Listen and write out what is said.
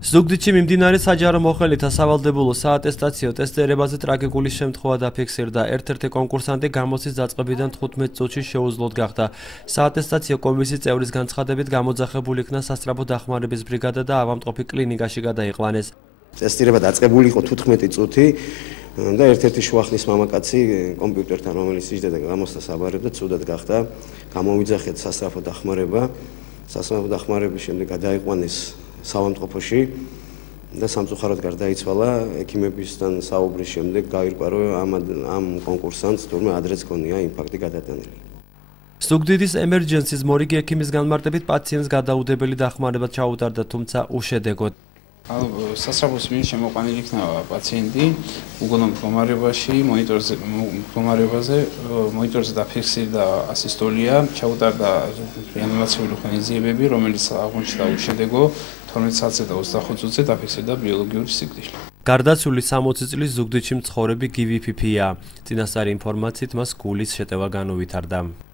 ზუგდიდში მიმდინარე საჯარო მოხელეთა სავალდებულო საატესტაციო ტესტირებაზე ტრაგიკული შემთხვევა დაფიქსირდა. ერთ-ერთი კონკურსანტი გამოცდის დაწყებიდან 15 წუთში შეუძლოდ გახდა. საატესტაციო კომისიის წევრის განცხადებით გამოძახებული იქნა სასწრაფო დახმარების ბრიგადა და ავადმყოფი კლინიკაში გადაიყვანეს. ტესტირება დაწყებული იყო 15 წუთი და ერთ-ერთი შუახნის მამაკაცი კომპიუტერთან რომელიც იჯდა და გამოცდას აბარებდა, ცუდად გახდა. გამოვიძახეთ სასწრაფო დახმარება. სასწრაფო დახმარების შემდეგ გადაიყვანეს საავადმყოფოში და სამწუხაროდ გარდაიცვალა. ექიმებისთან საუბრის შემდეგ გაირკვა, რომ ამ კონკურსანტს თურმე ადრეც ჰქონია ინფარქტი გადატანილი. ზუგდიდის ემერჯენსის მორიგი ექიმის განმარტებით პაციენტს გადაუდებელი დახმარება ჩაუტარდა, თუმცა უშედეგოდ. სასწრაფოს მიერ შემოყვანილი იქნება პაციენტი უგონო მდგომარეობაში, მონიტორზე დაფიქსირდა ასისტოლია, ჩაუტარდა რეანიმაციული ღონისძიებები, რომელიც აღმოჩნდა უშედეგო, 12 საათზე და 25 წუთზე დაფიქსირდა ბიოლოგიური სიკვდილი. გარდაცვლილი 60 წლის ზუგდიდში მცხოვრები გივი ფიფია. წინასწარი ინფორმაციით მას გულის შეტევა განუვითარდა.